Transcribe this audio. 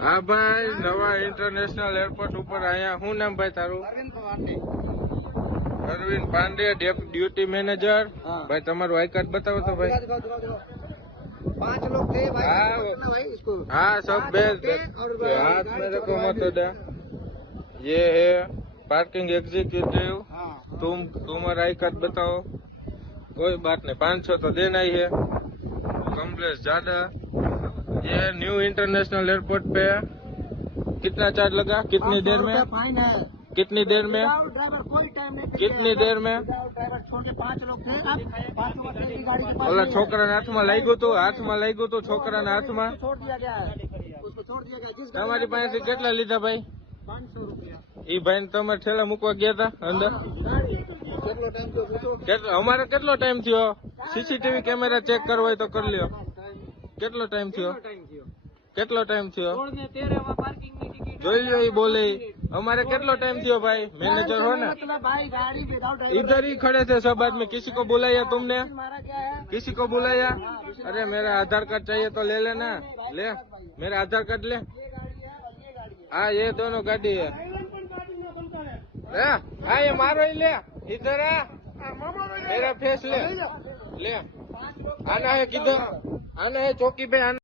હા ભાઈ નવા ઇન્ટરનેશનલ એરપોર્ટ ઉપર અહીંયા શું નામ ભાઈ તારું Arvind Pandey deputy manager हाँ। ભાઈ તમારું આઈ કાર્ડ બતાવો તો ભાઈ पांच लोग थे भाई हाँ, पकड़ना भाई इसको हाँ सब बेस्ट और हाथ में रखो गाड़ी मत डा ये है पार्किंग एग्जीक्यूटिव हाँ तुम तुम्हारा आई कार्ड बताओ कोई बात नहीं पाँच सौ तो देना ही है कम्प्लेक्स ज्यादा ये न्यू इंटरनेशनल एयरपोर्ट पे कितना चार्ज लगा कितनी देर में फाइन है कितनी देर में विदाउट ड्राइवर कोई टाइम नहीं कितनी देर में विदाउट ड्राइवर छोड़ के पांच लोग थे अब पांच लोग थे की गाड़ी के पास ઓલા नहीं है। છોકરાના હાથમાં લાગ્યું હતું હાથમાં લાગ્યું હતું છોકરાના હાથમાં उसको छोड़ दिया गया है उसको छोड़ दिया गया जिस તમારી પાસેથી કેટલા લીધા ભાઈ पाँच सौ रुपया ઈ ભાઈ તમે ઠેલા મૂકવા ગયા હતા અંદર કેટલો ટાઈમ તો પૂછો કેટલો અમારે કેટલો ટાઈમ થયો સીસીટીવી કેમેરા ચેક કરવો હોય તો કરી લ્યો કેટલો ટાઈમ થયો ટાઈમ થયો કેટલો ટાઈમ થયો ને તેરે માં પાર્કિંગ ની ટિકિટ જોઈ લ્યો ઈ બોલે ઈ. અમારે કેટલો टाइम થયો भाई मैनेजर हो ना मतलब भाई गाड़ी विदाउट इधर ही खड़े थे सब आदमी किसी को बुलाया तुमने मारा क्या है किसी को बुलाया अरे मेरा आधार कार्ड चाहिए तो ले लेना ले मेरा आधार कार्ड ले हाँ ये दोनों गाड़ी है हाँ हाँ, ये मारो ही ले इधर आ मेरा फेस ले ले આના એ કીધું આના એ ચોકી ભાઈ